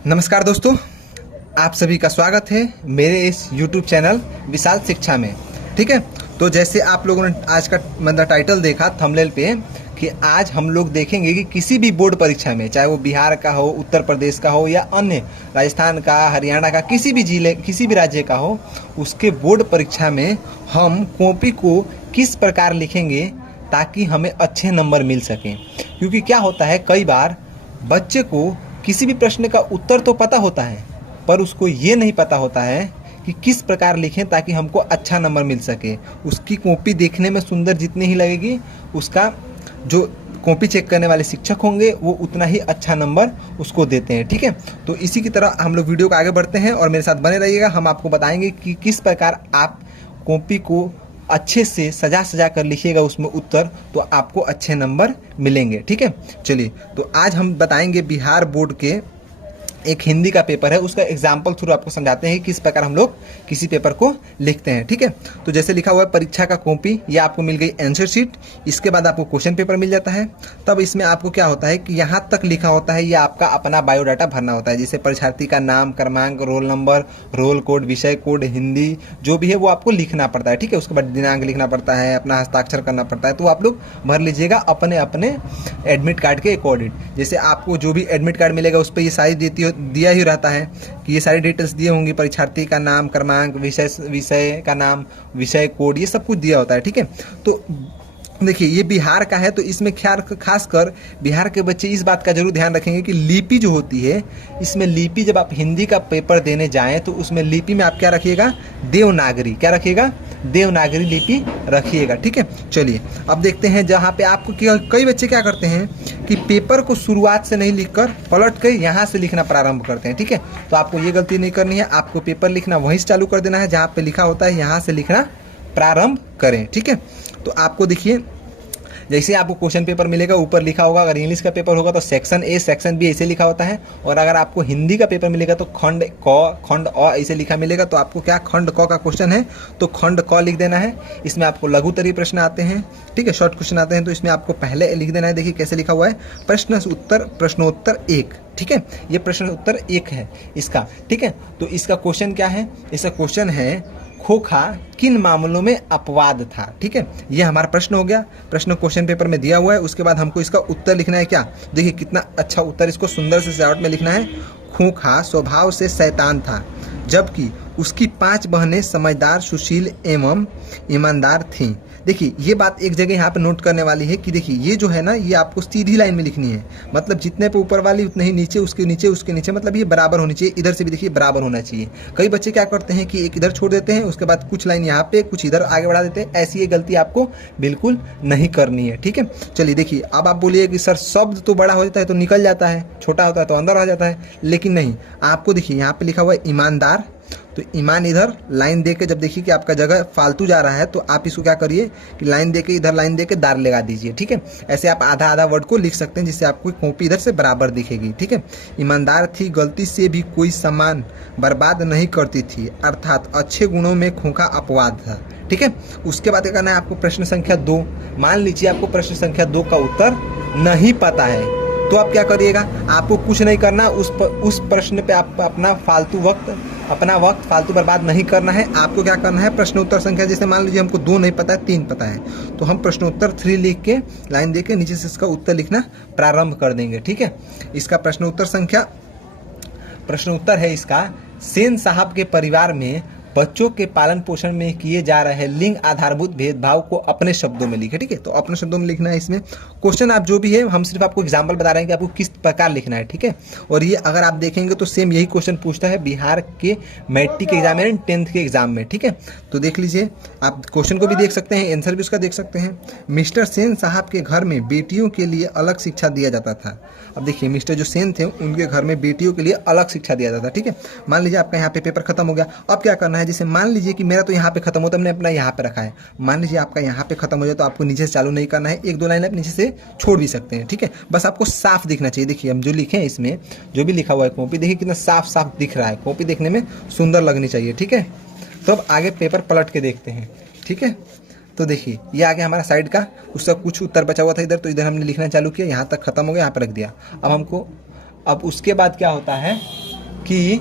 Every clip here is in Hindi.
नमस्कार दोस्तों, आप सभी का स्वागत है मेरे इस YouTube चैनल विशाल शिक्षा में। ठीक है, तो जैसे आप लोगों ने आज का मतलब टाइटल देखा थंबनेल पे कि आज हम लोग देखेंगे कि किसी भी बोर्ड परीक्षा में, चाहे वो बिहार का हो, उत्तर प्रदेश का हो या अन्य राजस्थान का, हरियाणा का, किसी भी जिले, किसी भी राज्य का हो, उसके बोर्ड परीक्षा में हम कॉपी को किस प्रकार लिखेंगे ताकि हमें अच्छे नंबर मिल सकें। क्योंकि क्या होता है, कई बार बच्चे को किसी भी प्रश्न का उत्तर तो पता होता है पर उसको ये नहीं पता होता है कि किस प्रकार लिखें ताकि हमको अच्छा नंबर मिल सके। उसकी कॉपी देखने में सुंदर जितनी ही लगेगी, उसका जो कॉपी चेक करने वाले शिक्षक होंगे वो उतना ही अच्छा नंबर उसको देते हैं। ठीक है, तो इसी की तरह हम लोग वीडियो को आगे बढ़ते हैं और मेरे साथ बने रहिएगा। हम आपको बताएंगे कि किस प्रकार आप कॉपी को अच्छे से सजा सजा कर लिखिएगा उसमें उत्तर, तो आपको अच्छे नंबर मिलेंगे। ठीक है, चलिए तो आज हम बताएंगे बिहार बोर्ड के एक हिंदी का पेपर है, उसका एग्जाम्पल थ्रू आपको समझाते हैं किस प्रकार हम लोग किसी पेपर को लिखते हैं। ठीक है, तो जैसे लिखा हुआ है परीक्षा का कॉपी, ये आपको मिल गई आंसर शीट, इसके बाद आपको क्वेश्चन पेपर मिल जाता है। तब इसमें आपको क्या होता है कि यहाँ तक लिखा होता है, ये आपका अपना बायोडाटा भरना होता है, जैसे परीक्षार्थी का नाम, क्रमांक, रोल नंबर, रोल कोड, विषय कोड, हिंदी जो भी है वो आपको लिखना पड़ता है। ठीक है, उसके बाद दिनांक लिखना पड़ता है, अपना हस्ताक्षर करना पड़ता है, तो आप लोग भर लीजिएगा अपने अपने एडमिट कार्ड के अकॉर्डिंग। जैसे आपको जो भी एडमिट कार्ड मिलेगा उस पर ये सारी दिया ही रहता है कि ये सारी डिटेल्स दिए होंगी, परीक्षार्थी का नाम, क्रमांक, विषय का नाम, विषय कोड, ये सब कुछ दिया होता है। ठीक है, तो देखिए ये बिहार का है तो इसमें खासकर बिहार के बच्चे इस बात का जरूर ध्यान रखेंगे कि लिपि जो होती है, इसमें लिपि जब आप हिंदी का पेपर देने जाएं तो उसमें लिपि में आप क्या रखिएगा, देवनागरी, क्या रखिएगा, देवनागरी लिपि रखिएगा। ठीक है, चलिए अब देखते हैं जहाँ पे आपको कई बच्चे क्या करते हैं कि पेपर को शुरुआत से नहीं लिखकर पलट कर यहाँ से लिखना प्रारंभ करते हैं। ठीक है, तो आपको ये गलती नहीं करनी है, आपको पेपर लिखना वहीं से चालू कर देना है जहाँ पे लिखा होता है यहाँ से लिखना प्रारंभ करें। ठीक है, तो आपको देखिए जैसे आपको क्वेश्चन पेपर मिलेगा ऊपर लिखा होगा, अगर इंग्लिश का पेपर होगा तो सेक्शन ए, सेक्शन बी ऐसे लिखा होता है, और अगर आपको हिंदी का पेपर मिलेगा तो खंड क, खंड अ ऐसे लिखा मिलेगा। तो आपको क्या, खंड क का क्वेश्चन है तो खंड क लिख देना है। इसमें आपको लघुत्तरीय प्रश्न आते हैं, ठीक है, शॉर्ट क्वेश्चन आते हैं, तो इसमें आपको पहले लिख देना है। देखिए कैसे लिखा हुआ है, प्रश्नोत्तर 1। ठीक है, ये प्रश्न उत्तर 1 है इसका। ठीक है, तो इसका क्वेश्चन क्या है, इसका क्वेश्चन है खोखा किन मामलों में अपवाद था। ठीक है, ये हमारा प्रश्न हो गया, प्रश्न क्वेश्चन पेपर में दिया हुआ है। उसके बाद हमको इसका उत्तर लिखना है। क्या, देखिए कितना अच्छा उत्तर, इसको सुंदर से सजावट में लिखना है। खोखा स्वभाव से शैतान था जबकि उसकी 5 बहनें समझदार, सुशील एवं ईमानदार थीं। देखिए ये बात एक जगह यहाँ पे नोट करने वाली है कि देखिए ये जो है ना, ये आपको सीधी लाइन में लिखनी है, मतलब जितने पे ऊपर वाली उतने ही नीचे, उसके नीचे, उसके नीचे, मतलब ये बराबर होनी चाहिए। इधर से भी देखिए बराबर होना चाहिए। कई बच्चे क्या करते हैं कि एक इधर छोड़ देते हैं, उसके बाद कुछ लाइन यहाँ पे, कुछ इधर आगे बढ़ा देते हैं। ऐसी ये गलती आपको बिल्कुल नहीं करनी है। ठीक है, चलिए देखिए अब आप बोलिए कि सर शब्द तो बड़ा हो जाता है तो निकल जाता है, छोटा होता है तो अंदर आ जाता है, लेकिन नहीं, आपको देखिए यहाँ पे लिखा हुआ है ईमानदार, तो ईमान इधर लाइन देके, जब देखिए कि आपका जगह फालतू जा रहा है तो आप इसको क्या करिए कि लाइन देके, इधर लाइन देके दार लगा दीजिए। ठीक है, ऐसे आप आधा आधा वर्ड को लिख सकते हैं जिससे आपको कॉपी इधर से बराबर दिखेगी। ठीक है, ईमानदार थी, गलती से भी कोई सामान बर्बाद नहीं करती थी, अर्थात अच्छे गुणों में खोखा अपवाद था। ठीक है, उसके बाद क्या करना है आपको, प्रश्न संख्या 2। मान लीजिए आपको प्रश्न संख्या 2 का उत्तर नहीं पता है तो आप क्या करिएगा, आपको कुछ नहीं करना, उस प्रश्न पे आप अपना वक्त फालतू बर्बाद नहीं करना है। आपको क्या करना है, प्रश्नोत्तर संख्या, जैसे मान लीजिए हमको 2 नहीं पता है, 3 पता है, तो हम प्रश्नोत्तर 3 लिख के लाइन दे के नीचे से इसका उत्तर लिखना प्रारंभ कर देंगे। ठीक है, इसका प्रश्नोत्तर है इसका, सेन साहब के परिवार में बच्चों के पालन पोषण में किए जा रहे लिंग आधारभूत भेदभाव को अपने शब्दों में लिखे। ठीक है, तो अपने शब्दों में लिखना है। इसमें क्वेश्चन आप जो भी है, हम सिर्फ आपको एग्जांपल बता रहे हैं कि आपको किस प्रकार लिखना है। ठीक है, और ये अगर आप देखेंगे तो सेम यही क्वेश्चन पूछता है बिहार के मैट्रिक के एग्जाम में, 10th के एग्जाम में। ठीक है, तो देख लीजिए, आप क्वेश्चन को भी देख सकते हैं, आंसर भी उसका देख सकते हैं। मिस्टर सेन साहब के घर में बेटियों के लिए अलग शिक्षा दिया जाता था। अब देखिए मिस्टर जो सेन थे उनके घर में बेटियों के लिए अलग शिक्षा दिया जाता था। ठीक है, मान लीजिए आपका यहाँ पे पेपर खत्म हो गया, अब क्या करना है, जैसे मान लीजिए कि मेरा तो यहाँ पे खत्म होता है, मैंने अपना यहाँ पे रखा है, मान लीजिए आपका यहाँ पे खत्म हो जाए तो आपको नीचे से चालू नहीं करना है, 1-2 लाइन आप नीचे से छोड़ भी सकते हैं। ठीक है, बस आपको साफ दिखना चाहिए। देखिए हम जो लिखे हैं इसमें, जो भी लिखा हुआ है कॉपी, देखिए कितना साफ साफ दिख रहा है, कॉपी देखने में सुंदर लगनी चाहिए। ठीक है, तो अब आगे पेपर पलट के देखते हैं। ठीक है, तो देखिए ये आ गया हमारा साइड का, उसका कुछ उत्तर बचा हुआ था इधर, तो इधर हमने लिखना चालू किया, यहाँ तक खत्म हो गया, यहाँ पर रख दिया। अब उसके बाद क्या होता है, कि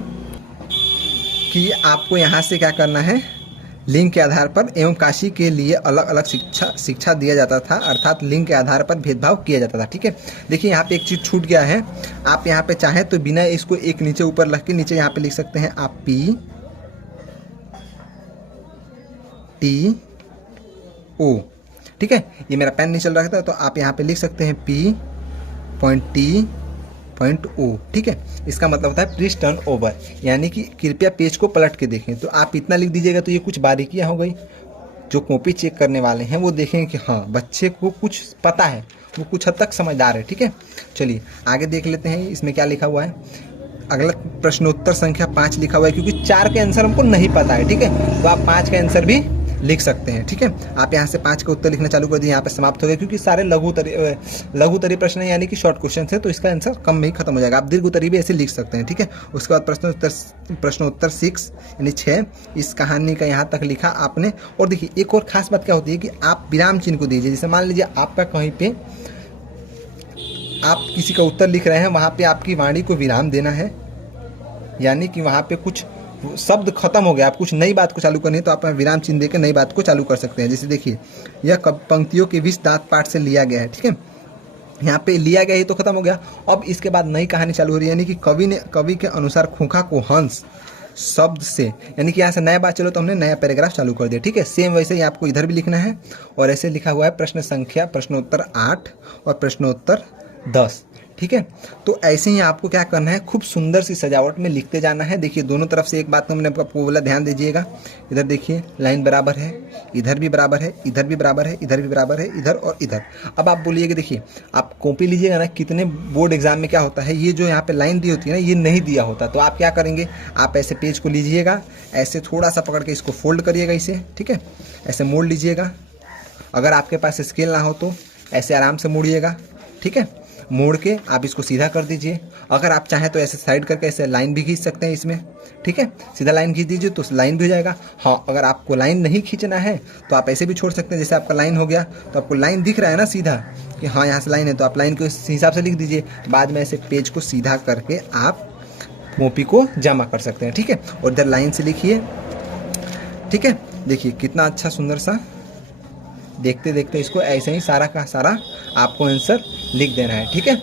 आपको यहाँ से क्या करना है, लिंग के आधार पर एवं काशी के लिए अलग अलग शिक्षा दिया जाता था, अर्थात लिंग के आधार पर भेदभाव किया जाता था। ठीक है, देखिए यहाँ पे एक चीज़ छूट गया है। आप यहाँ पे चाहें तो बिना इसको एक नीचे ऊपर रख के नीचे यहाँ पे लिख सकते हैं आप PTO। ठीक है, ये मेरा पेन नहीं चल रहा था तो आप यहाँ पे लिख सकते हैं P.T.O। ठीक है, इसका मतलब होता है प्लीज टर्न ओवर, यानी कि कृपया पेज को पलट के देखें। तो आप इतना लिख दीजिएगा तो ये कुछ बारीकियाँ हो गई, जो कॉपी चेक करने वाले हैं वो देखेंगे कि हाँ बच्चे को कुछ पता है, वो कुछ हद तक समझदार है। ठीक है, चलिए आगे देख लेते हैं इसमें क्या लिखा हुआ है। अगला प्रश्नोत्तर संख्या 5 लिखा हुआ है, क्योंकि 4 के आंसर हमको नहीं पता है। ठीक है, तो आप 5 के आंसर भी लिख सकते हैं। ठीक है, आप यहाँ से 5 का उत्तर लिखना चालू कर दिए, यहाँ पे समाप्त हो गया, क्योंकि सारे लघुतरी प्रश्न है, यानी कि शॉर्ट क्वेश्चन है, तो इसका आंसर कम में ही खत्म हो जाएगा। आप दीर्घोत्तरी भी ऐसे लिख सकते हैं। ठीक है, उसके बाद प्रश्नोत्तर 6 यानी 6, इस कहानी का यहाँ तक लिखा आपने। और देखिए एक और खास बात क्या होती है कि आप विराम चिन्ह को दीजिए। जैसे मान लीजिए आपका कहीं पे आप किसी का उत्तर लिख रहे हैं, वहाँ पे आपकी वाणी को विराम देना है, यानी कि वहाँ पे कुछ शब्द खत्म हो गया, आप कुछ नई बात को चालू करनी है तो आप विराम चिन्ह देकर नई बात को चालू कर सकते हैं। जैसे देखिए, यह पंक्तियों के 20 दांत पाठ से लिया गया है। ठीक है, यहाँ पे लिया गया ही तो खत्म हो गया। अब इसके बाद नई कहानी चालू हो रही है, यानी कि कवि के अनुसार खोखा को हंस शब्द से, यानी कि यहाँ से नया बात चलो तो हमने नया पैराग्राफ चालू कर दिया। ठीक है, सेम वैसे ही आपको इधर भी लिखना है, और ऐसे लिखा हुआ है प्रश्नोत्तर 8 और प्रश्नोत्तर 10। ठीक है, तो ऐसे ही आपको क्या करना है, खूब सुंदर सी सजावट में लिखते जाना है। देखिए दोनों तरफ से एक बात तो मैंने आपको बोला, ध्यान दीजिएगा। इधर देखिए लाइन बराबर है, इधर भी बराबर है, इधर भी बराबर है, इधर भी बराबर है, इधर और इधर। अब आप बोलिएगा, देखिए आप कॉपी लीजिएगा ना, कितने बोर्ड एग्जाम में क्या होता है, ये जो यहाँ पे लाइन दी होती है ना, ये नहीं दिया होता। तो आप क्या करेंगे, आप ऐसे पेज को लीजिएगा, ऐसे थोड़ा सा पकड़ के इसको फोल्ड करिएगा इसे। ठीक है, ऐसे मोड़ लीजिएगा। अगर आपके पास स्केल ना हो तो ऐसे आराम से मोड़िएगा। ठीक है, मोड़ के आप इसको सीधा कर दीजिए। अगर आप चाहें तो ऐसे साइड करके ऐसे लाइन भी खींच सकते हैं इसमें। ठीक है, सीधा लाइन खींच दीजिए तो लाइन भी हो जाएगा। हाँ, अगर आपको लाइन नहीं खींचना है तो आप ऐसे भी छोड़ सकते हैं। जैसे आपका लाइन हो गया तो आपको लाइन दिख रहा है ना सीधा, कि हाँ यहाँ से लाइन है, तो आप लाइन को इस हिसाब से लिख दीजिए। बाद में ऐसे पेज को सीधा करके आप कॉपी को जमा कर सकते हैं। ठीक है, और इधर लाइन से लिखिए। ठीक है, देखिए कितना अच्छा सुंदर सा, देखते देखते इसको ऐसे ही सारा का सारा आपको आंसर लिख देना है। ठीक है,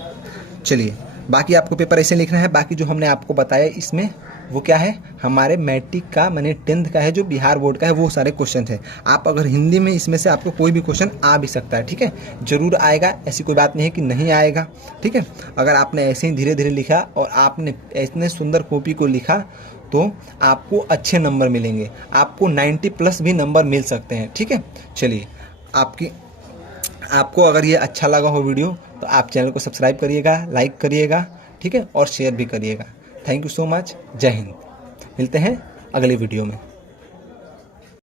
चलिए बाकी आपको पेपर ऐसे लिखना है। बाकी जो हमने आपको बताया इसमें वो क्या है, हमारे मैट्रिक का माने 10th का है, जो बिहार बोर्ड का है, वो सारे क्वेश्चन है। आप अगर हिंदी में इसमें से आपको कोई भी क्वेश्चन आ भी सकता है। ठीक है, जरूर आएगा, ऐसी कोई बात नहीं है कि नहीं आएगा। ठीक है, अगर आपने ऐसे ही धीरे धीरे लिखा और आपने इतने सुंदर कॉपी को लिखा तो आपको अच्छे नंबर मिलेंगे, आपको 90+ भी नंबर मिल सकते हैं। ठीक है, चलिए आपको अगर ये अच्छा लगा हो वीडियो तो आप चैनल को सब्सक्राइब करिएगा, लाइक करिएगा। ठीक है, और शेयर भी करिएगा। थैंक यू सो मच, जय हिंद। मिलते हैं अगले वीडियो में।